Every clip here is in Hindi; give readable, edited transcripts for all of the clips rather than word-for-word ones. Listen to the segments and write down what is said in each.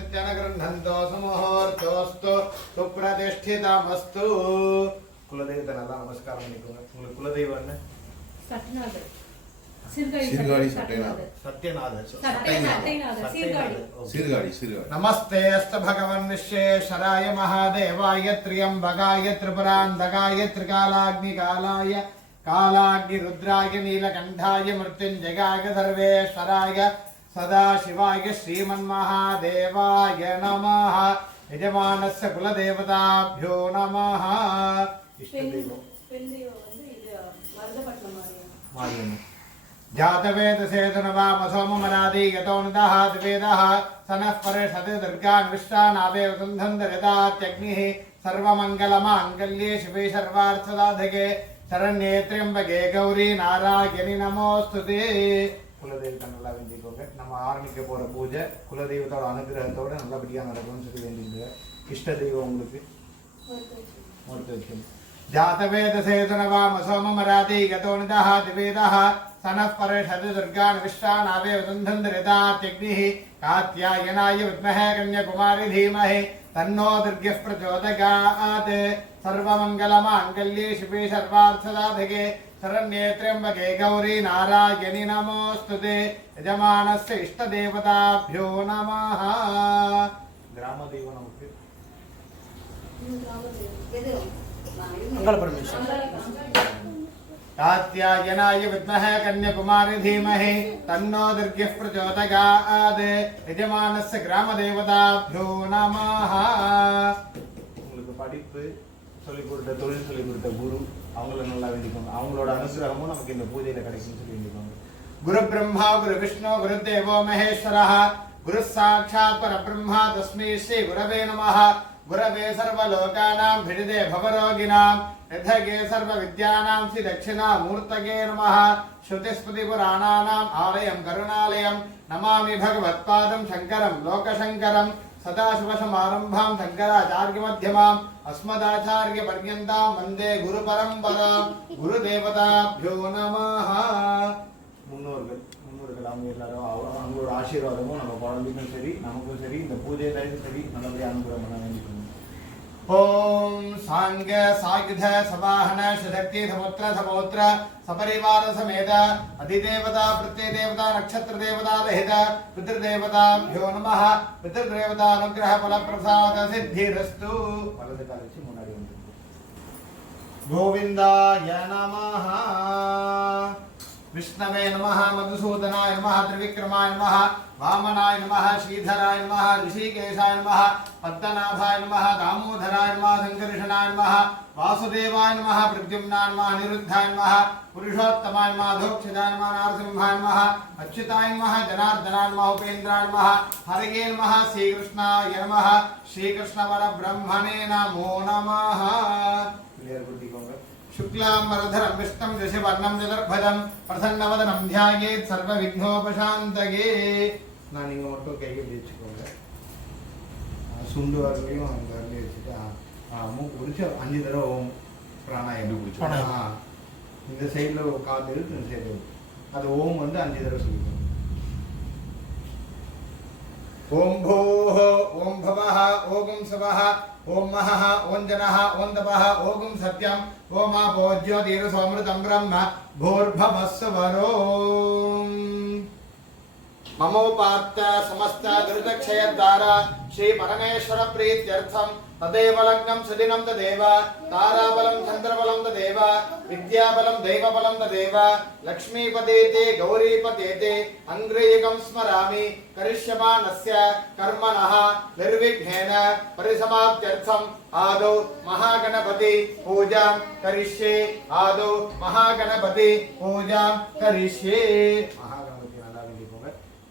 सत्यनगृह्णन्तो सुमुहूर्तोऽस्तु सुप्रतिष्ठितमस्तु कुलदेवतनल्ला नमस्कारम பண்ணிக்கோங்க உங்களுக்கு குலதெய்வம் என்ன சத்யநாதர் சீர்காழி சத்யநாதர் சீர்காழி नमस्ते अस्त भगवन् विश्वेश्वराय महादेवाय त्र्यंबकाय त्रिपुरांतकाय त्रिकालाग्निकालाय कालाग्निरुद्राय नीलकंठाय मृत्युंजयाय सर्वेश्वराय सदाशिवाय श्रीमन्महादेवाय नमः यजमानस्य कुलदेवताभ्यो नमः जातवेदसेतुनवाम सोममनादि यतोऽनुदः द्वेदः सनः परिषद् दुर्गान् विश्वानावेव सुन्धन्दरितात्यग्निः सर्वमङ्गलमाङ्गल्ये शिवे सर्वार्थसाधके शरण्ये त्र्यम्बके गौरी नारायणि नमोस्तुते குலதெய்வத்தை நல்லா வேண்டிக்கோங்க. நம்ம ஆரம்பிக்க போகிற பூஜை குலதெய்வத்தோட அனுகிரகத்தோடு நல்லபடியாக நடக்கும்னு சொல்லி வேண்டிங்க. இஷ்ட தெய்வம் உங்களுக்கு ஒருத்தர் வச்சுக்கணும். ஜாதவேத சேதுனவாம சோமமராதி கதோனிதः திவேதः சனः परिषद् दुर्गान् विश्वानावेव सुन्धन्दरितात्यग्निः कात्यायनाय विद्महे कन्याकुमारी धीमहि तन्नो दुर्गः प्रचोदयात् सर्वमङ्गलमाङ्गल्ये शिवे सर्वार्थसाधके शरण्ये त्र्यंबके गौरी नारायणि नमोस्तुते यजमानस्य इष्टदेवताभ्यो नमः ग्रामदेव नमस्ते कात्यायनाय विद्महे कन्याकुमारी धीमहि तन्नो दुर्गः प्रचोदयात् यजमानस्य ग्रामदेवताभ्यो नमः உங்களுக்கு படிப்பு சொல்லி கொடுத்த தொழில் சொல்லி கொடுத்த குரு அவங்கள நல்லா வேண்டிக்கோங்க. அவங்களோட அனுகிரகமும் நமக்கு இந்த பூஜையில கிடைக்கும்னு சொல்லி வேண்டிக்கோங்க. குரு பிரம்மா குரு விஷ்ணு குரு தேவோ மகேஸ்வரः குரு சாட்சாத் பரபிரம்மா தஸ்மை ஸ்ரீ குரவே நமः गुरवे सर्वलोकानां भिषजे भवरोगिणां यथगे सर्वविद्यानां श्री दक्षिणामूर्तये नमः श्रुतिस्मृतिपुराणानाम् आलयं करुणालयं नमामि भगवत्पादं शङ्करं लोकशङ्करं सदाशिवसमारम्भां शङ्कराचार्यमध्यमाम् अस्मदाचार्यपर्यन्तां वन्दे गुरुपरम्परां गुरुदेवताभ्यो नमः முன்னோர்கள் அவங்க எல்லாரும் அவங்களோட ஆசீர்வாதமும் நம்ம குழந்தைக்கும் சரி நமக்கும் சரி இந்த பூஜையிலும் சரி நல்லபடியாக அனுகிரகம் பண்ண வேண்டிக்கணும். ஓம் சாங்க சாயுத சவாஹன சதக்தி சமுத்திர சமோத்திர சபரிவார சமேத அதிதேவதா பிரத்யேதேவதா நட்சத்திர தேவதா ரஹித பித்ருதேவதாभ्यो நமः பித்ருதேவதா அனுகிரக பல பிரசாத சித்திரஸ்து. வலது கால் வச்சு முன்னாடி வந்து கோவிந்தாய நமः विष्णवे नमः मधुसूदनाय नमः त्रिविक्रमाय नमः वामनाय नमः श्रीधराय नमः ऋषिकेशाय नमः पद्मनाभाय नमः दामोदराय नमः संकर्षणाय नमः वासुदेवाय नमः प्रद्युम्नाय नमः अनिरुद्धाय नमः पुरुषोत्तमाय नमः अधोक्षजाय नमः नारसिंहाय नमः अच्युताय नमः जनार्दनाय नमः उपेन्द्राय नमः हरये नमः श्रीकृष्णाय नमः श्रीकृष्णपरब्रह्मणे नमो नमः. शुक्लांबरधरं विष्णुं शशिवर्णं चतुर्भुजं प्रसन्नवदनं ध्यायेत् सर्वविघ्नोपशान्तये. நான் இங்க மட்டும் கையை வச்சுக்கோங்க. சுண்டு வரலையும் அந்த வரலையும் வச்சுட்டு மூக்கு பிடிச்சி 5 தடவை ஓம் பிராணாயாமம் பிடிச்சோம். இந்த சைடில் காற்று இருக்கு, இந்த சைடு அது ஓம் வந்து 5 தடவை சொல்லிக்கணும். ओम भूः ओम भवः ओम सवः ओम महः ओम जनः ओम तपः ओम सत्यम् ओम आपो ज्योतिरसोमृतं ब्रह्म भूर्भुवः स्वरोम्. ममोपात्त समस्त दुर्गक्षयद्वारा श्री परमेश्वर प्रीत्यर्थं तदेव लग्नं सुदिनं तदेव ताराबलं चन्द्रबलं तदेव विद्याबलं दैवबलं तदेव लक्ष्मीपतेते गौरीपतेते अङ्ग्रेयकं स्मरामि करिष्यमाणस्य कर्मणः निर्विघ्नेन परिसमाप्त्यर्थम् आदौ महागणपति पूजां करिष्ये. आदौ महागणपति पूजां करिष्ये.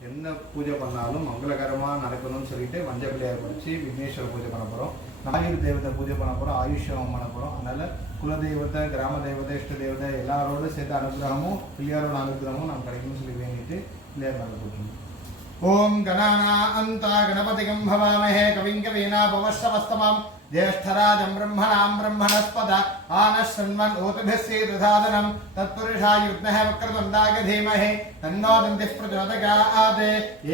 என்ன பூஜை பண்ணாலும் மங்களகரமாக நடக்கணும்னு சொல்லிட்டு மஞ்சள் பிள்ளையார் படித்து விக்னேஸ்வர பூஜை பண்ண போகிறோம். ஆயுர் தெய்வத்தை பூஜை பண்ண போகிறோம், ஆயுஷ்யம் பண்ண போகிறோம். அதனால் குலதெய்வத்தை கிராம தெய்வத்தை இஷ்ட தெய்வத்தை எல்லாரோட சேர்த்து அனுகிரகமும் பிள்ளையாரோட அனுகிரகமும் நம்ம கிடைக்கும்னு சொல்லி வேண்டிட்டு பிள்ளையார் மேலே போட்டுருவோம். ஓம் கணானா அந்த கணபதிகம் பவாமஹே கவிங் கவீனா பவஸ்வஸ்தமம் ज्येष्ठराजं ब्रह्मणां ब्रह्मणस्पद आनः शृण्वन् ओतिभिः सीदसादनं तत्पुरुषाय विद्महे वक्रतुण्डाय धीमहि तन्नो दन्तिः प्रचोदयात्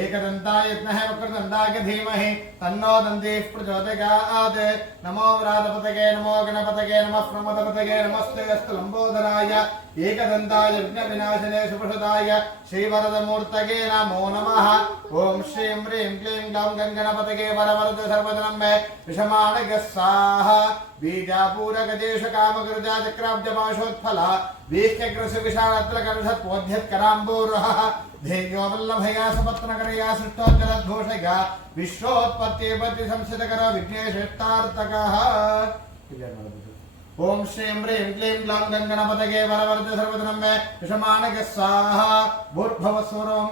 एकदन्ताय विद्महे वक्रतुण्डाय धीमहि तन्नो दन्तिः प्रचोदयात् नमो व्रातपतये नमो गणपतये नमः प्रमदपतये नमस्ते अस्तु लम्बोदराय एकदन्ताय विघ्नविनाशिने शुभसुदाय श्रीवरदमूर्तये नमो नमः ओम श्रीं ह्रीं क्लीं ग्लौं गणपतये वरवरद सर्वजनं मे विषमाणगः स्वाहा बीजापूरगजेश कामगुरुजा चक्राब्जपाशोत्फला वीक्ष्यग्रसविशालत्रकर्षत्वोध्यत्कराम्बोरुहः धेयो वल्लभया सपत्नकरया सृष्टोज्जलद्घोषया विश्वोत्पत्तिपत्ति संस्थितकरो विघ्नेशेष्टार्तकः ओम श्रीं ह्रीं क्लीं ग्लौं गणपतये वरवरद सर्वजनं मे विषमाणगः स्वाहा भूर्भुवस्वरं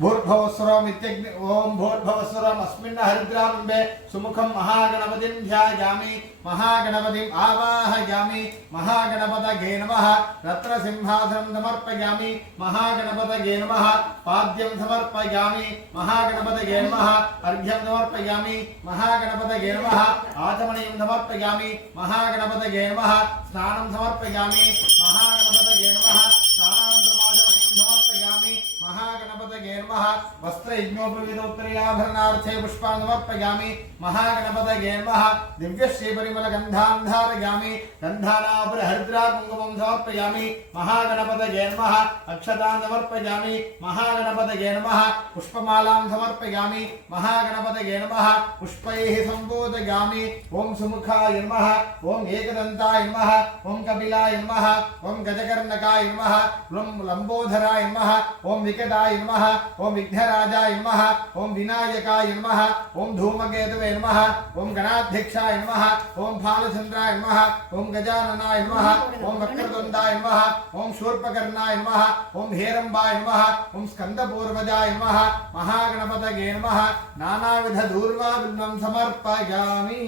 भूर्भुवस्वरम् इत्यग्नि ओम भूर्भुवस्वरम् अस्मिन् हरिद्राम्बे सुमुखं महागणपतिं ध्यायामि महागणपतिम् आवाहयामि महागणपतये नमः रत्नसिंहासनं समर्पयामि महागणपतये नमः पाद्यं समर्पयामि महागणपतये नमः अर्घ्यं समर्पयामि महागणपतये नमः आचमनीयं समर्पयामि महागणपतये नमः स्नानं समर्पयामि महागणपतये नमः स्नानानन्तरमाचमनीयं समर्पयामि महागणपतये नमः वस्त्रयज्ञोपवीतोत्तरीयाभरणार्थे पुष्पान् समर्पयामि महागणपतये नमः दिव्यश्रीपरिमलगन्धान् धारयामि गन्धानापरि हरिद्राकुङ्कुमं समर्पयामि महागणपतये नमः अक्षतान् समर्पयामि महागणपतये नमः पुष्पमालां समर्पयामि महागणपतये नमः पुष्पैः सम्बोधयामि ॐ सुमुखाय नमः ॐ एकदन्ताय नमः ॐ कपिलाय नमः ॐ गजकर्णकाय नमः ॐ लम्बोदराय नमः ॐ विकटाय नमः ॐ विघ्नराजाय नमः ॐ विनायकाय नमः ॐ धूमकेतवे नमः ॐ गणाध्यक्षाय नमः ॐ भालचन्द्राय नमः ॐ गजाननाय नमः ॐ वक्रतुण्डाय नमः ॐ शूर्पकर्णाय नमः ॐ हेरम्बाय नमः ॐ स्कन्दपूर्वजाय नमः महागणपतये नमः नानाविधदूर्वाबिल्वं समर्पयामि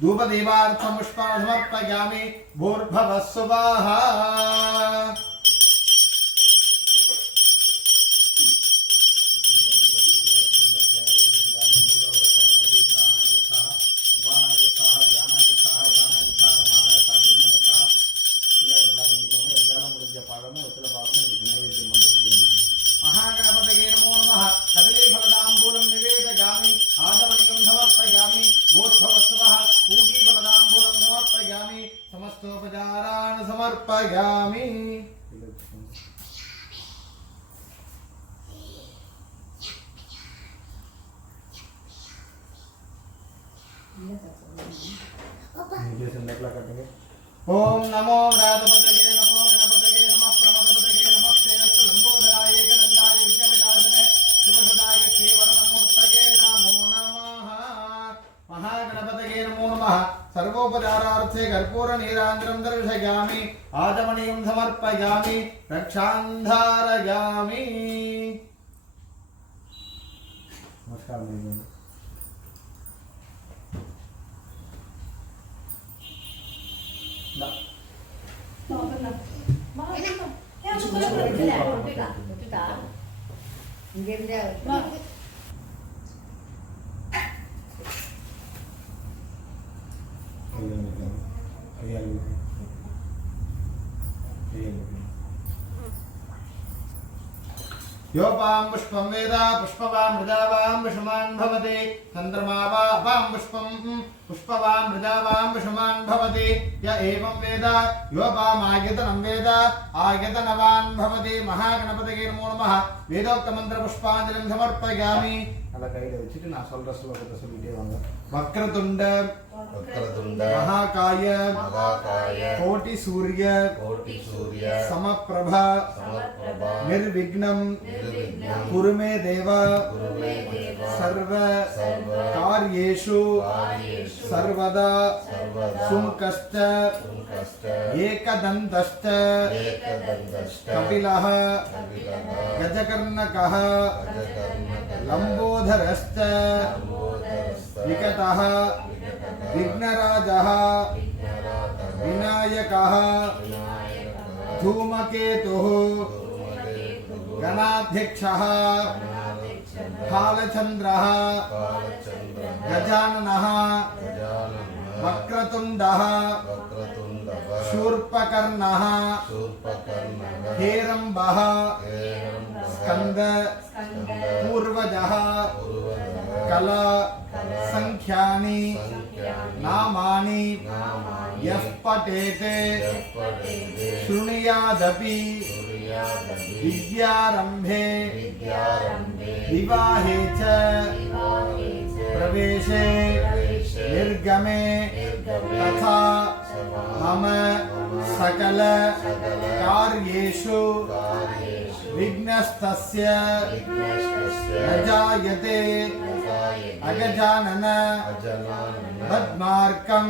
धूपदीपार्थं पुष्पाणि समर्पयामि भूर्भुवः स्वः महागणपतये नमो नमः कदलीफलदाम्बूलं निवेदयामि आचमनीयं समर्पयामि भूर्भुवः स्वः पूगीफलदाम्बूलं समर्पयामि समस्तोपचारान् समर्पयामि ओम नमो व्रातपतये नमो गणपतये नमः प्रमदपतये नमः श्रेयस्సు लंबोदराय एकदन्ताय विघ्नविनाशने शुभसुदाय श्रीवरदमूर्तये नमो नमः महागणपतये नमो नमः सर्वोपचारार्थे कर्पूरनीराञ्जनं दर्शयामि आचमनीयं समर्पयामि रक्षां धारयामि नमस्कार योपां पुष्पं वेद पुष्पवान् मृदावां विषमान् भवति चन्द्रमा वां पुष्पं पुष्पवान् मृदावां विषमान् भवति य एवं वेद योपाम् आयतनं वेद आयतनवान् भवति महागणपतये नमो नमः वेदोक्तमन्त्रपुष्पाञ्जलिं समर्पयामि अला கையில வச்சிட்டு நான் சொல்ற ஸ்லோகத்தை சொல்லிட்டே வாங்க वक्रतुण्ड महाकाय कोटि सूर्य समप्रभ निर्विघ्नं कुरु मे देव सर्व कार्येषु सर्वदा सुमुखश्च एकदन्तश्च कपिलः गजकर्णकः लंबोदरश्च विकटः विघ्नराजः विनायकः धूमकेतुः गणाध्यक्षः भालचन्द्रः गजाननः वक्रतुण्डः शूर्पकर्णः हेरम्बः स्कन्द पूर्वजः कला संख्यानि नामानि यः पठेत् शृणुयादपि विद्यारम्भे विवाहे च प्रवेशे निर्गमे तथा मम सकल कार्येषु विघ्नस्तस्य न जायते अगजानन पद्मार्कं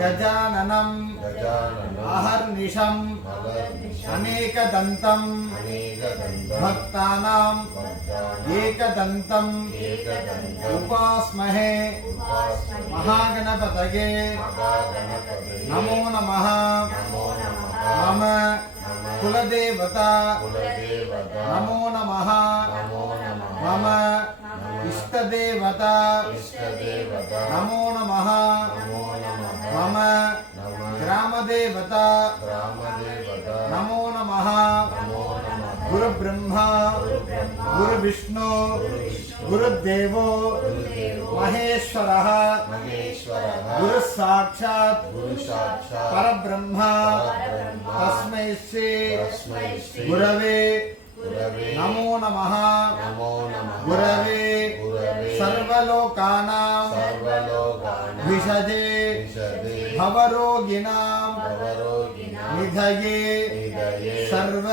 गजाननम् अहर्निशम् अनेकदन्तं भक्तानां एकदन्तम् उपास्महे महागणपतये नमो नमः। मम कुलदेवता नमो नमः। मम इष्टदेवता नमो नमः। मम ग्रामदेवता नमो नमः। गुरु ब्रह्मा गुरु विष्णु गुरुदेवो महेश्वरः गुरु साक्षात् परब्रह्म तस्मै श्री गुरवे नमो नमः। गुरवे सर्वलोकानां विषजे भवरोगिणां निधये सर्व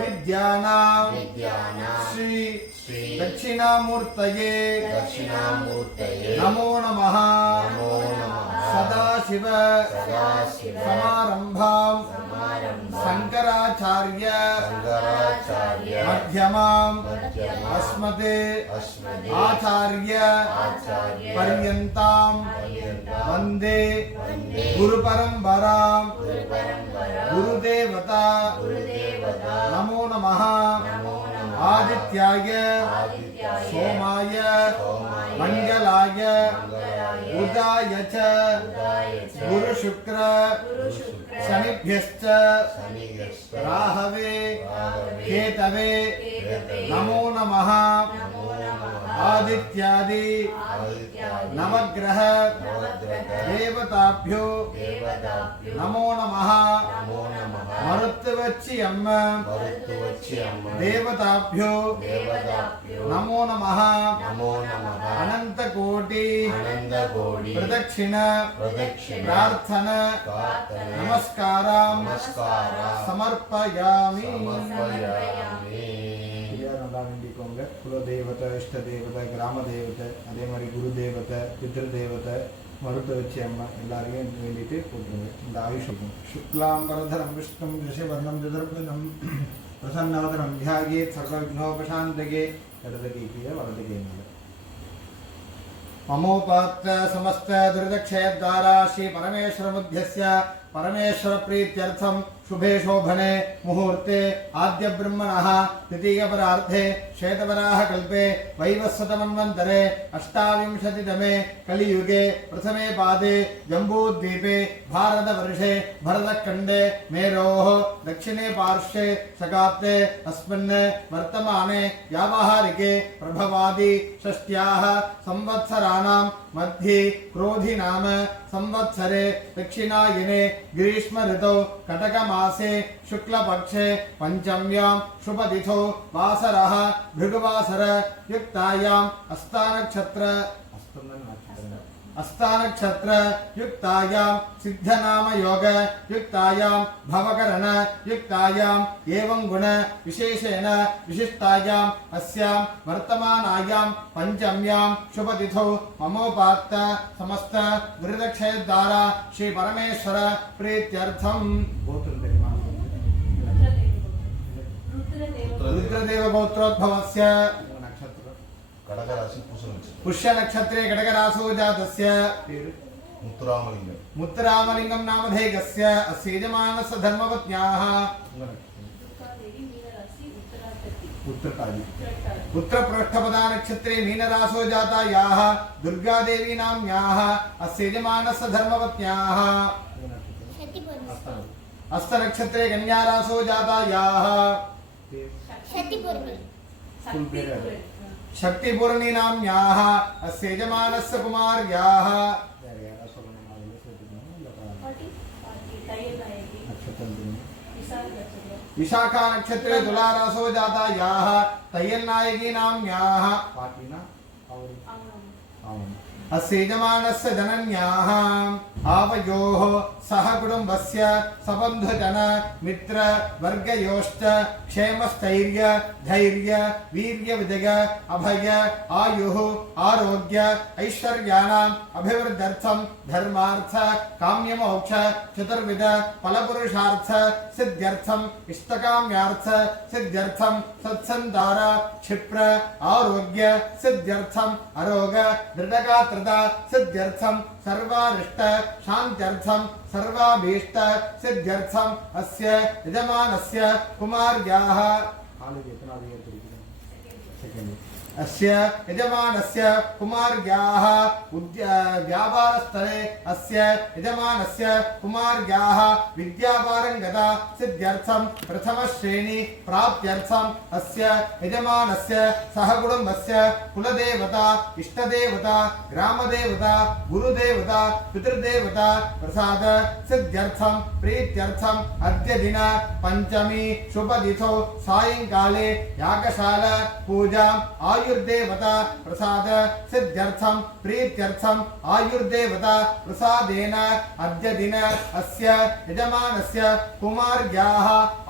विद्यानां श्री दक्षिणामूर्तये नमो नमः। सदाशिव समारंभां शंकराचार्य मध्यमाम् अस्मते आचार्य पर्यन्तां वन्दे गुरुपरम्परां गुरुदेवता नमो नमः। आदित्याय सोमाय मंगलाय बुधाय च गुरु शुक्र शनिभ्यश्च राहवे केतवे नमो नमः। आदित्यादि नवग्रह देवताभ्यो नमो नमः। मरुत्वच्ची अम्म देवताभ्यो नमो नमः। अनंत कोटि प्रदक्षिण प्रार्थना नमस्कारां समर्पयामि। நல்லா வேண்டிக்கோங்க. குல தேவதை, இஷ்ட தேவதை, கிராம தேவதை, அதே மாதிரி குரு தேவதை, பித்ரு தேவதை, மருத்துவச்சி அம்மா எல்லாரையும் வேண்டிட்டு போட்டுருங்க. இந்த ஆயுஷம் சுக்லாம்பரதரம் விஷ்ணும் ரிஷவர்ணம் சதுர்புஜம் பிரசன்னவதனம் ध्यायेत् सर्वविघ्नोपशान्तये இடது கையில வலது கையில ममोपात्र समस्त दुर्दक्षयद्वारा श्री परमेश्वर मुध्यस्य परमेश्वर प्रीत्यर्थम शुभे शोभने मुहूर्ते आद्य ब्रह्मणः द्वितीय परार्थे श्वेतवराह कल्पे वैवस्वतमन्वन्तरे अष्टाविंशतितमे कलियुगे प्रथमे पादे जम्बूद्वीपे भारतवर्षे भरतखण्डे मेरोः दक्षिणे पार्श्वे सकाप्ते अस्मिन् वर्तमाने व्यावहारिके प्रभवादि षष्ट्याः संवत्सराणां मध्ये क्रोधि नाम संवत्सरे दक्षिणायने ग्रीष्म ऋतौ कटकमासे शुक्लपक्षे पंचम्यां शुभतिथौ वासरः भृगुवासर युक्तायाम् अस्तानक्षत्र युक्तायां सिद्धनाम योग युक्तायां भवकरण युक्तायां एवं गुण विशेषेण विशिष्टायाम् अस्यां वर्तमानायां पंचम्यां शुभतिथौ ममोपात्त समस्त दुर्दक्षयद्वारा श्री परमेश्वर प्रीत्यर्थम रुद्रदेव गोत्रोद्भवस्य पुष्य नक्षत्रे कडकरासो जातस्य मुत्तरामलिंगं नामधेयस्य अस्य यजमानस्य धर्मपत्न्याः उत्तरकाली उत्तरपृष्ठपदा नक्षत्रे मीनरासो जाता याः दुर्गा देवी नाम्याः अस्य यजमानस्य धर्मपत्न्याः हस्तनक्षत्रे कन्यारासो जाता याः शक्तिपूर्णी नाम्याः अस्य यजमानस्य कुमार्याः विशाखा नक्षत्रे तुलारासो जाता याः तय्यन्नायकी नाम्याः अस्य यजमानस्य जनन्याः आवयोः सह कुटुम्बस्य सबन्धुजन मित्र वर्गयोश्च क्षेमस्थैर्य धैर्य वीर्य विजय अभय आयुः आरोग्य ऐश्वर्याणाम् अभिवृद्ध्यर्थं धर्मार्थ काम्यमोक्ष चतुर्विध फलपुरुषार्थ सिद्ध्यर्थं इष्टकाम्यार्थ सिद्ध्यर्थं सत्सन्तान क्षिप्र आरोग्य सिद्ध्यर्थं अरोग दृढगात्रता सिद्ध्यर्थं सर्वारिष्ट शान्त्यर्थं सर्वाभीष्ट सिद्ध्यर्थं अस्य यजमानस्य कुमार्याः अस्य यजमानस्य कुमार्याः व्यापारस्थले अस्य यजमानस्य कुमार्याः विद्यापारङ्गता सिद्ध्यर्थं प्रथमश्रेणी प्राप्त्यर्थं अस्य यजमानस्य सहकुटुम्बस्य कुलदेवता इष्टदेवता ग्रामदेवता गुरुदेवता पितृदेवता प्रसाद सिद्ध्यर्थं प्रीत्यर्थं अद्य दिन पंचमी शुभतिथौ सायंकाले यागशाला पूजा आयुर्देवता प्रसाद सिद्ध्यर्थं प्रीत्यर्थं आयुर्देवता प्रसादेन अद्य दिन अस्य यजमानस्य कुमार्याः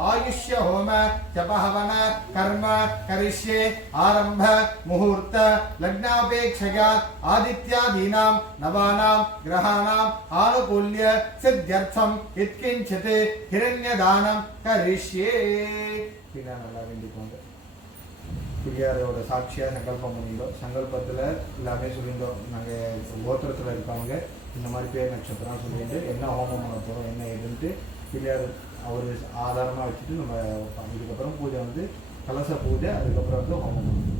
आयुष्य होम जपहवन कर्म करिष्ये आरंभ मुहूर्त लग्नापेक्षया आदित्यादीनां नवानां ग्रहाणाम् आनुकूल्य सिद्ध्यर्थं यत्किञ्चित् हिरण्यदानं करिष्ये பிள்ளையாரோட சாட்சியாக சங்கல்பம் பண்ணியிருந்தோம். சங்கல்பத்தில் எல்லாமே சொல்லியிருந்தோம். நாங்கள் கோத்திரத்தில் இருக்கவங்க இந்த மாதிரி பேர் நட்சத்திரம் சொல்லிட்டு என்ன ஹோமம் பண்ண போகிறோம் என்ன எதுன்ட்டு பிள்ளையார் அவர் ஆதாரமாக வச்சுட்டு நம்ம இதுக்கப்புறம் பூஜை வந்து கலச பூஜை அதுக்கப்புறம் வந்து ஹோமம் பண்ணுவோம்.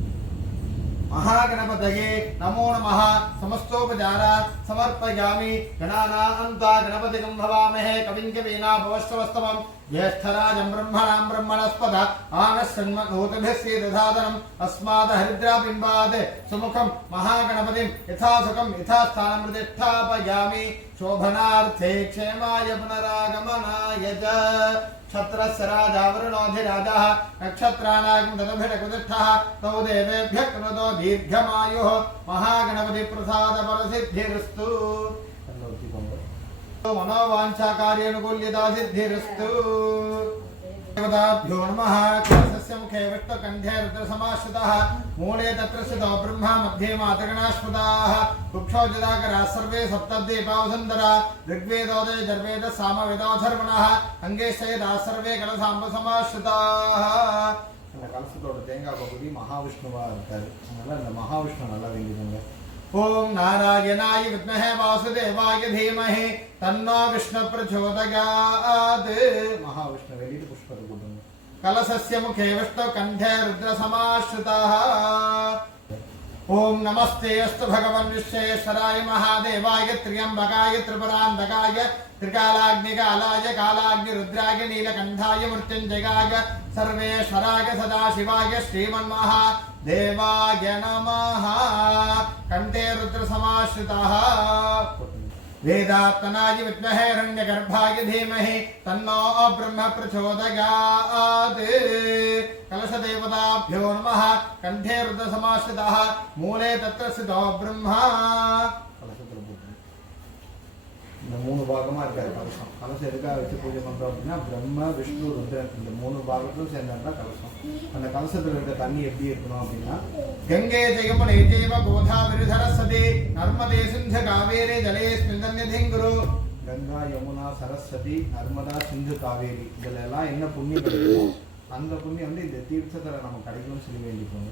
महागणपतये नमो नमः समस्तोपचार समर्पयामि गणानान्ता गणपतिं भवामहे कविं कवीनाभवश्रवस्तमं ज्येष्ठराजं ब्रह्मणां ब्रह्मणस्पद आनश्रन्मनोतभिस्सीदधातनम् अस्मात् हरिद्राबिम्बात् सुमुखं महागणपतिं यथासुखं यथास्थानं प्रतिष्ठापयामि शोभनार्थे क्षेमाय पुनरागमनाय च क्षत्रस्य राजा वरुणोऽधिराजः नक्षत्राणागं तदभिरकुतिष्ठः तौ देवेभ्यः कृतो दीर्घमायुः महागणपति प्रसाद परसिद्धिरस्तु मनोवाञ्छाकार्यानुकूल्यता सिद्धिरस्तु देवताभ्यो नमः कलशस्य मुखे विष्णुकण्ठे रुद्रसमाश्रितः मूले तत्र स्थितो ब्रह्मा मध्ये मातृगणाश्रिताः कुक्षोजदाकराः सर्वे सप्तद्वीपावसुन्धरा ऋग्वेदोदय यजुर्वेदः सामवेदोऽथर्वणः अङ्गेश्चेदाः सर्वे कलशाम्बसमाश्रिताः அந்த கலசத்தோட தேங்காய் பகுதி மகாவிஷ்ணுவா இருக்காரு. அதனால அந்த மகாவிஷ்ணு நல்லா வேண்டிடுங்க. ओम नारायणाय विद्महे वासुदेवाय धीमहि तन्नो विष्णु प्रचोदयात् महाविष्णु वेलिट पुष्पद कुटुंब कलशस्य मुखे विष्णु कंठे रुद्र समाश्रितः ओम नमस्ते अस्तु भगवन् विश्वेश्वराय महादेवाय त्र्यंबकाय त्रिपुरान्तकाय त्रिकालाग्निकालाय कालाग्नि रुद्राय नीलकंठाय मृत्युंजयाय सर्वेश्वराय सदाशिवाय श्रीमन्महा देवाय नमः कंठे रुद्र समाश्रितः वेदात्मनाय विद्महे हिरण्यगर्भाय धीमहि तन्नो ब्रह्म प्रचोदयात् कलशदेवताभ्यो नमः कंठे रुद्र समाश्रितः मूले तत्र स्थितो ब्रह्मा இந்த மூணு பாகமா இருக்காரு கலசம். கலசம் எதுக்காக வச்சு பூஜை பண்றோம் அப்படின்னா பிரம்ம விஷ்ணு ருத்ரன் இந்த மூணு பாகத்தும் சேர்ந்தா கலசம். அந்த கலசத்துல இருக்க தண்ணி எப்படி இருக்கணும் அப்படின்னா கங்கே ஜெயமுனை ஜெயவ கோதாவரி சரஸ்வதி நர்மதே சிந்து காவேரி ஜலேஸ்மின் தன்யதிங்குரு கங்கா யமுனா சரஸ்வதி நர்மதா சிந்து காவேரி இதுல எல்லாம் என்ன புண்ணியம் கிடைக்கும் அந்த புண்ணியம் வந்து இந்த தீர்த்தத்துல நம்ம கிடைக்கும்னு சொல்லி வேண்டிக்கோங்க.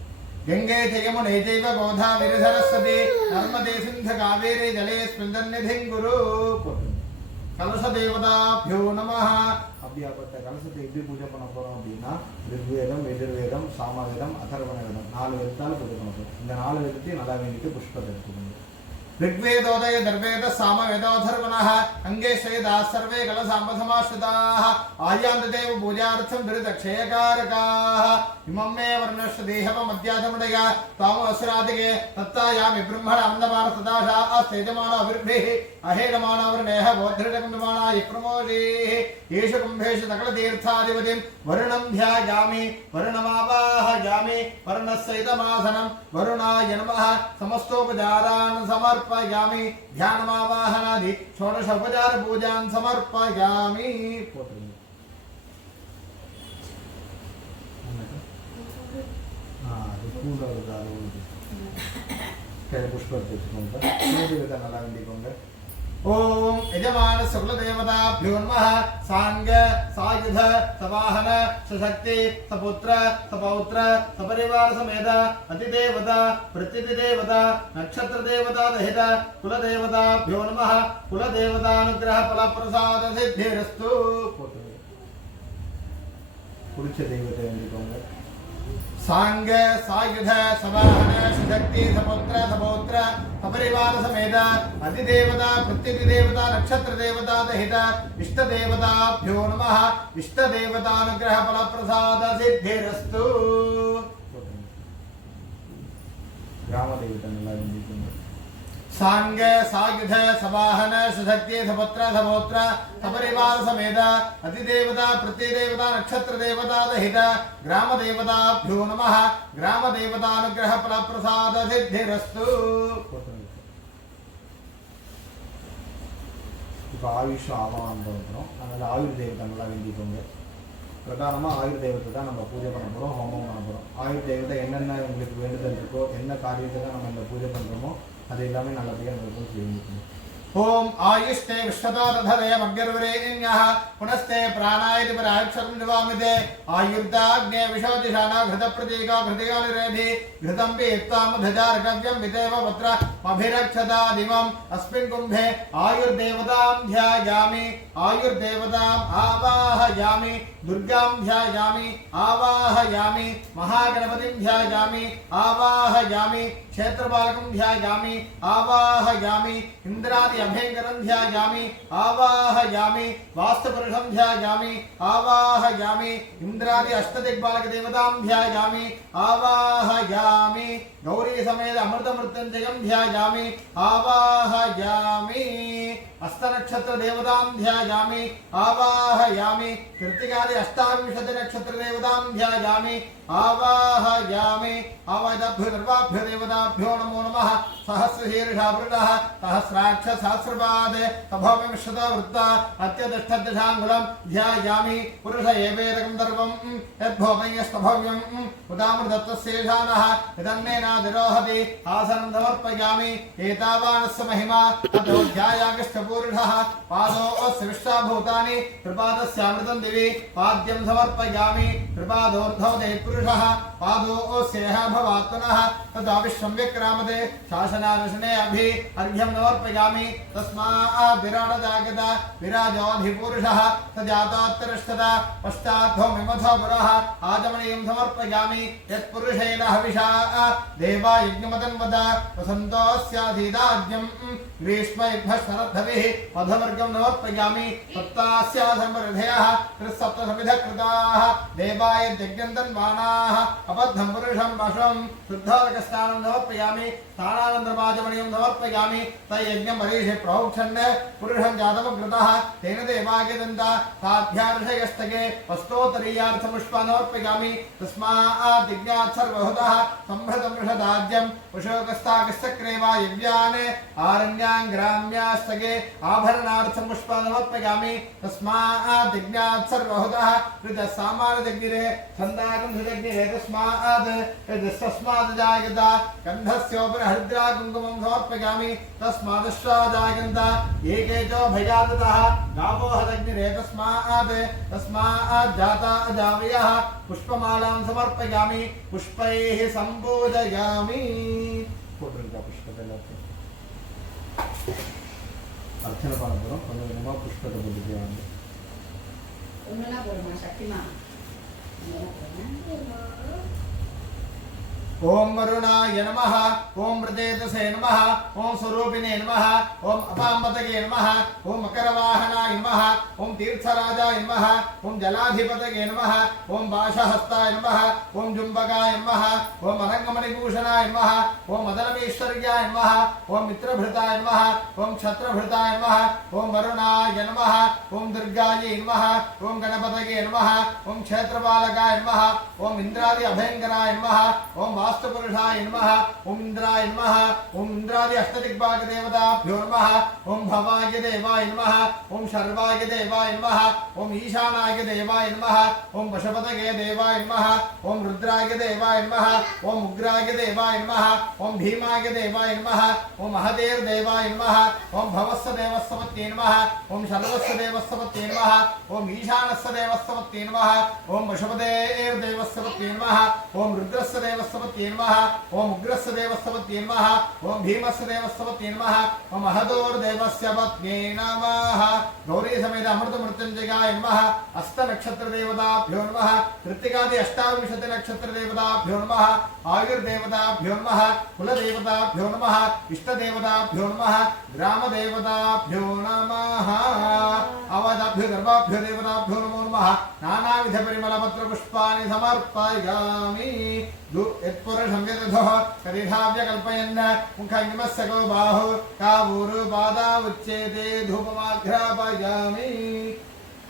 गंगे जयमुने जैव गोदावरी सरस्वती नर्मदे सिंधु कावेरी जलेस्मिन् सन्निधिं कुरु कलश देवताभ्यो नमः அப்படியாப்பட்ட கலசத்தை எப்படி பூஜை பண்ண போறோம் அப்படின்னா ரிக்வேதம் எதிர்வேதம் சாமவேதம் அதர்வண வேதம் 4 வேதத்தால பூஜை பண்ண போறோம் இந்த 4 வேதத்தையும் நல்லா வேண்டிட்டு புஷ்பத்தை எடுத்துக்கணும் ऋग्वेदोदय दर्वेद सामवेदोऽथर्वणः अंगे श्वेदाः सर्वे कलसाम्बसमाश्रिताः आयान्तदेव पूजार्थं धृतक्षयकारकाः इमं मे वर्णश्च देहमध्याचमुदय तामसुरादिके तत्तायामि ब्रह्मणानन्दमानसदाशा अस्तेजमानो अभिर्भिः अहेडमानवर्णेः बोद्धृतकुन्दमानाय प्रमोदेः येषु कुम्भेषु सकलतीर्थाधिपतिं वरुणं ध्यायामि वरुणमावाहयामि वरुणस्यैतमासनं वरुणाय नमः समस्तोपचारान् समर्पयामि ध्यानमावाहनादि षोडशोपचार पूजान् समर्पयामि ओम यजमान सकल देवताभ्यो नमः सांग सायुध सवाहन सशक्ति सपुत्र सपौत्र सपरिवार समेत अतिदेवता प्रतिदेवता नक्षत्र देवता दहित कुल देवताभ्यो नमः कुल देवतानुग्रह फल प्रसाद सिद्धिरस्तु कुरुच देवते सांग सायुध सवाहन सशक्ति सपुत्र सपौत्र सपरिवार समेत अधिदेवता प्रत्यधिदेवता नक्षत्र देवता दहित इष्ट देवताभ्यो नमः इष्ट देवतानुग्रह फल प्रसाद सिद्धिरस्तु ग्राम देवता सांग सायुध सवाहन सशक्ति सपुत्र सपौत्र सपरिवार समेत अधिदेवता प्रत्यदेवता नक्षत्र देवता दहित ग्राम देवताभ्यो नमः ग्राम देवतानुग्रह फल प्रसाद सिद्धिरस्तु आयुष आवाहन आयुर् देवता वेंदिकोंगे प्रकारमा आयुर् देवता தான் நம்ம பூஜை பண்ண போறோம் ஹோமம் பண்ண போறோம் ஆயுர் தேவதை என்னென்ன உங்களுக்கு வேண்டுதல் இருக்கோ என்ன காரியத்தை நம்ம இந்த பூஜை பண்றோமோ அது எல்லாமே நல்லபடியா நடக்கும் செய்யணும் ओम आयुष्टे विश्वतोदधरे मग्गर्वरेण्यः पुनस्ते प्राणायति पराक्षरं निवामिते आयुर्दाग्ने विशोदिशाना घृतप्रतीका घृतिकानिरेधि घृतं पीत्वामुधजार्कव्यं विदेव पत्र अभिरक्षता दिवम् अस्मिन् कुम्भे आयुर्देवतां ध्यायामि आयुर्देवताम् आवाहयामि दुर्गां ध्यायामि आवाहयामि महागणपतिं ध्यायामि आवाहयामि क्षेत्रपालकं ध्यायामि आवाहयामि इंद्रादि अभयंकरं ध्यायामि आवाहयामि वास्तुपुरुषं ध्यायामि आवाहयामि इंद्रादि अष्टदिक्पालक देवतां ध्यायामि आवाहयामि गौरी समेत अमृत मृत्युंजयं ध्यायामि आवाहयामि अष्टनक्षत्र देवतां ध्यायामि आवाहयामि कृत्तिकादि अष्टाविंशति नक्षत्र देवतां ध्यायामि आवाहयामि आवाहयाभ्यो सर्वाभ्यो देवताभ्यो नमो नमः सहस्रशीर्षा वृतः सहस्राक्ष सहस्रपाद तभोविंशत वृत्त अत्यतिष्ठदशाङ्गुलं ध्यायामि पुरुष एवेदकं सर्वं यद्भोमयस्तभव्यं उदामृतत्वशेषानः यदन्नेनादिरोहति आसनं समर्पयामि एतावानस्य महिमा ततो ध्यायामिष्टपूरुषः पादोऽस्य विश्वाभूतानि त्रिपादस्यामृतं दिवि पाद्यं समर्पयामि त्रिपादोर्धवदे पुरुषः पादोऽस्येह भवात्मनः ततो विश्वम्यक्रामते शासनानुशने अभि अर्घ्यं समर्पयामि तस्मात् विराटजागत विराजोऽधिपुरुषः स जातोत्तरष्टत पश्चाद्धो मिमथो पुरः आचमनीयं समर्पयामि यत्पुरुषेण हविषा देवा यज्ञमतन्वद वसन्तोऽस्याधीदाज्ञं ग्रीष्मयुग्भशरद्धभिः मधुवर्गं समर्पयामि सप्तास्याधर्महृदयः त्रिसप्तसमिधकृताः देवाय यज्ञं तन्वानाः अबद्धं पुरुषं वशं शुद्धोदकस्नानं समर्पयामि स्थानानन्दमाचमनीयं समर्पयामि तयज्ञं हरीषे प्रौक्षन् पुरुषं जातमकृतः तेन देवाग्यदन्त साध्यार्षयस्तके वस्तोत्तरीयार्थपुष्पान् समर्पयामि तस्मात् यज्ञात् सर्वहुतः संभृतं वृषदाज्यं पुषोकस्ताकश्चक्रे वा यव्यान् आरण्यां ग्राम्यास्तके आभरणार्थं पुष्पान् समर्पयामि तस्मात् यज्ञात् सर्वहुतः ऋतः सामानजग्निरे छन्दाकं सुजग्निरे तस्मात् जायत गन्धस्योपरि हरिद्रा कुङ्कुमं समर्पयामि तस्मादश्वाजायन्त एकेचो भयाततः गावो हदग्निरे तस्मात् जाता अजावयः पुष्पमालां समर्पयामि पुष्पैः सम्पूजयामि अर्चना பண்ண போறோம் கொஞ்சம் கொஞ்சமா புஷ்பத்தை போட்டுட்டே வாங்க ஒண்ணுனா போடுமா சக்திமா ओम वरुणाय नमः ओम मृदेतसे नमः ओम स्वरूपिणे नमः ओम अपाम्बतके नमः ओम मकरवाहनाय नमः ओम तीर्थराजाय नमः ओम जलाधिपतये नमः ओम वाशहस्ताय नमः ओम जुम्बकाय नमः ओम अनंगमणिभूषणाय नमः ओम मदनमेश्वर्याय नमः ओम मित्रभृताय नमः ओम छत्रभृताय नमः ओम वरुणाय नमः ओम दुर्गायै नमः ओम गणपतये नमः ओम क्षेत्रपालकाय नमः ओम इंद्रादि अभयंकराय नमः ओम वास्तुपुरुषाय नमः ओम इंद्राय नमः ओम इंद्रादि अष्टदिग्भाग देवताभ्यो नमः ओम भवाय देवाय नमः ओम शर्वाय देवाय नमः ओम ईशानाय देवाय नमः ओम पशुपतये देवाय नमः ओम रुद्राय देवाय नमः ओम उग्राय देवाय नमः ओम भीमाय देवाय नमः ओम महदेव देवाय नमः ओम भवस्य देवस्वपत्ये नमः ओम शर्वस्य देवस्वपत्ये नमः ओम ईशानस्य देवस्वपत्ये नमः ओम पशुपतेर् देवस्वपत्ये नमः ओम रुद्रस्य देवस्वपत्ये नमः ओम उग्रस्य देवस्वपत्ये नमः ओम भीमस्य देवस्वपत्ये नमः ओम महदोर् देवस्य पत्न्ये नमः गौरी समेत अमृत मृत्युंजयाय नमः अष्ट नक्षत्र देवताभ्यो नमः कृत्तिकादि अष्टाविंशति नक्षत्र देवताभ्यो नमः आयुर्देवताभ्यो नमः कुलदेवताभ्यो नमः इष्टदेवताभ्यो नमः ग्रामदेवताभ्यो नमः अवदाभ्यो गर्भाभ्यो देवताभ्यो नमो नमः नानाविध परिमलपत्र पुष्पाणि समर्पयामि यत्पुरुषं यदधः करिधाव्य कल्पयन् मुखंगमस्य को बाहु कावूरु पादा उच्यते धूपमाघ्रापयामि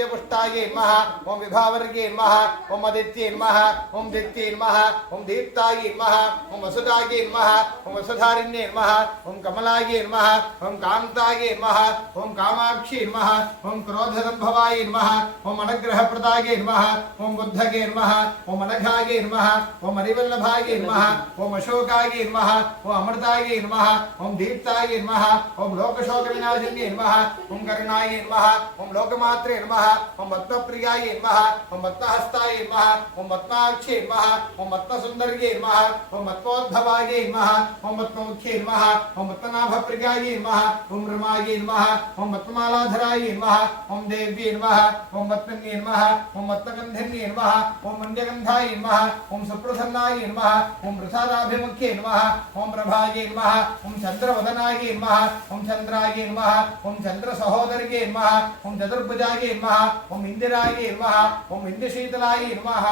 पुष्टाये नमः ओम विभावर्गे नमः ओम आदित्ये नमः ओम दित्ये नमः ओम दीप्ताये नमः ओम वसुधाये नमः ओम वसुधारिण्ये नमः ओम कमलाये नमः ओम कान्ताये नमः ओम कामाक्षी नमः ओम क्रोधसंभवाये नमः ओम अनुग्रहप्रदाये नमः ओम बुद्धगे नमः ओम अनघाये नमः ओम हरिवल्लभाये नमः ओम अशोकाये नमः ओम अमृताये नमः ओम दीप्ताये नमः ओम लोकशोकविनाशिन्ये नमः ओम करुणाये नमः ओम लोकमात्रे नमः ओम पद्मप्रियाय नमः ओम पद्महस्ताय नमः ओम पद्माक्षे नमः ओम पद्मसुंदर्ये नमः ओम पद्मोद्भवाय नमः ओम पद्ममुख्ये नमः ओम पद्मनाभप्रियाय नमः ओम रमाय नमः ओम पद्ममालाधराय नमः ओम देव्ये नमः ओम पद्मिन्ये नमः ओम पद्मगन्धिन्ये नमः ओम मन्यगन्धाय नमः ओम सुप्रसन्नाय नमः ओम प्रसादाभिमुख्ये नमः ओम प्रभाय नमः ओम चन्द्रवदनाय नमः ओम चन्द्राय नमः ओम चन्द्रसहोदर्ये नमः ओम चतुर्भुजाय नमः ओम इंदिराय नमः ओम इंद्रशीतलाय नमः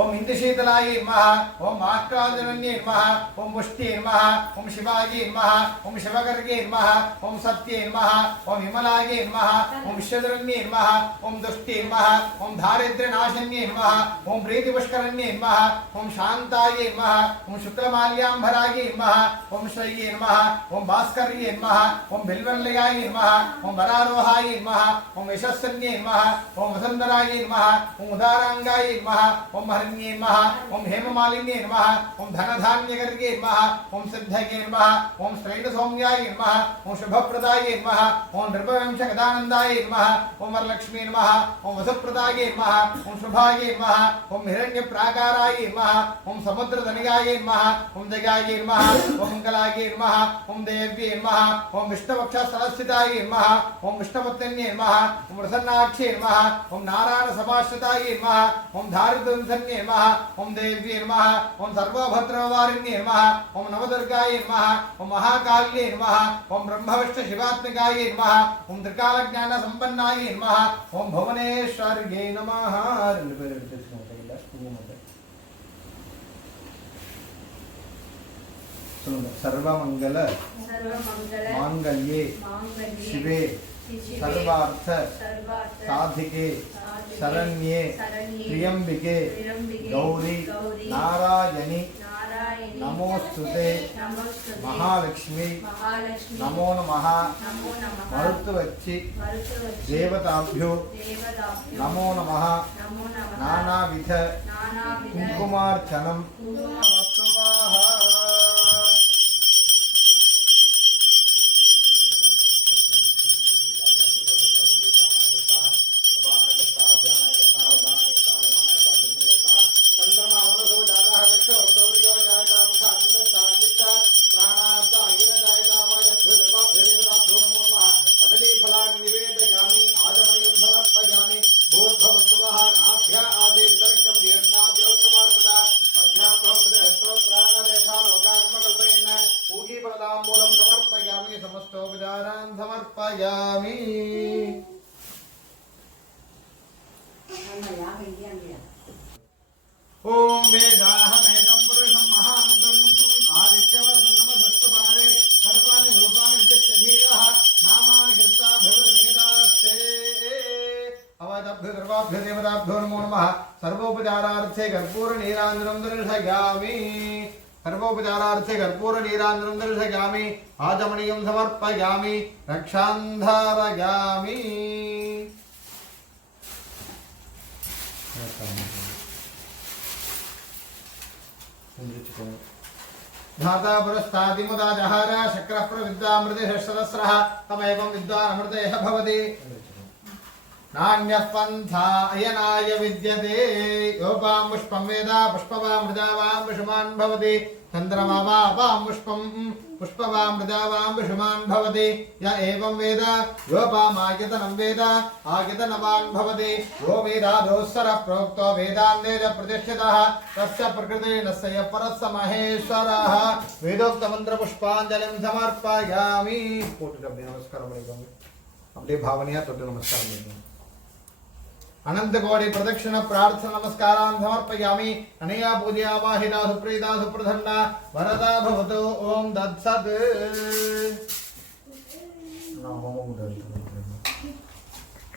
ओम इंद्रशीतलाय नमः ओम आक्राजनन्ये नमः ओम पुष्ट्ये नमः ओम शिवाय नमः ओम शिवगर्गे नमः ओम सत्ये नमः ओम विमलाय नमः ओम विश्वधरण्ये नमः ओम दुष्टे नमः ओम दारिद्र्यनाशन्ये नमः ओम प्रीतिपुष्करण्ये नमः ओम शान्ताय नमः ओम शुक्लमाल्याम्बराय नमः ओम श्रये नमः ओम भास्कर्ये नमः ओम बिल्वल्लयाय नमः ओम वरारोहाय नमः ओम यशस्सन्ये नमः ओम वसुन्धराय नमः ओम उदारांगाय नमः ओम हरण्ये नमः ओम हेममालिन्ये नमः ओम धनधान्यगर्गे नमः ओम सिद्धये नमः ओम श्रैणसौम्याय नमः ओम शुभप्रदाय नमः ओम नृपवंशगदानन्दाय नमः ओम वरलक्ष्मी नमः ओम वसुप्रदाय नमः ओम शुभाय नमः ओम हिरण्यप्राकाराय नमः ओम समुद्रधनियाय नमः ओम जगाय नमः ओम मंगलाय नमः ओम देव्ये नमः ओम विष्णुवक्षस्थलस्थिताय नमः ओम विष्णुपत्न्ये नमः ओम प्रसन्नाक्षे नमः ओम नारायणसभाश्रिताय नमः ओम धारिद्र्यंसन्ये नमः ओम देव्ये नमः ओम सर्वभद्रवारिण्ये नमः ओम नवदुर्गाय नमः ओम महाकाल्ये नमः ओम ब्रह्मविष्णुशिवात्मिकाय नमः ओम त्रिकालज्ञानसम्पन्नाय नमः ओम भुवनेश्वर्ये नमः सर्वमंगल मांगल्ये शिवे सर्वार्थ साधिके शरण्ये त्र्यंबिके गौरी नारायणी नमोस्तुते महालक्ष्मी नमो नमः मरुत्वच्छि देवताभ्यो नमो नमः नानाविध कुंकुमार्चनम् प्राणांत समर्पयामि ओम वेदाहमेतं पुरुषं महान्तं आदित्यवर्णं नमस्तपारे सर्वाणि रूपाणि विचित्य धीरः नामानि कृत्वा भवतमेतास्ते अवदभ्यो सर्वाभ्यो देवताभ्यो नमो नमः सर्वोपचारार्थे कर्पूरनीराञ्जनं दर्शयामि सर्वोपचारार्थे कर्पूरनीराञ्जनं दर्शयामि आचमनीयं समर्पयामि रक्षां धारयामि धाता पुरस्तादिमुदा जहार शक्रः प्रविद्यामृतशस्त्रः तमेवं विद्वानमृतयः भवति नान्यः पन्था अयनाय विद्यते योपां पुष्पं वेद पुष्पवां मृजावां विषमान् भवति चन्द्रमा वां पुष्पं पुष्पवां मृजावां विषमान् भवति य एवं वेद योपामायतनं वेद आयतनवान् भवति यो वेदादोस्सरः प्रोक्तो वेदान्ते च प्रतिष्ठितः तस्य प्रकृतेन स यः परः स महेश्वरः वेदोक्तमन्त्रपुष्पाञ्जलिं समर्पयामि नमस्कारं अपने भावनीय तो नमस्कार अनंत कोटि प्रदक्षिण प्रार्थना नमस्कारान् समर्पयामि अनया पूजया वाहिता सुप्रीता सुप्रसन्ना वरदा भवतु ओम दत्सत्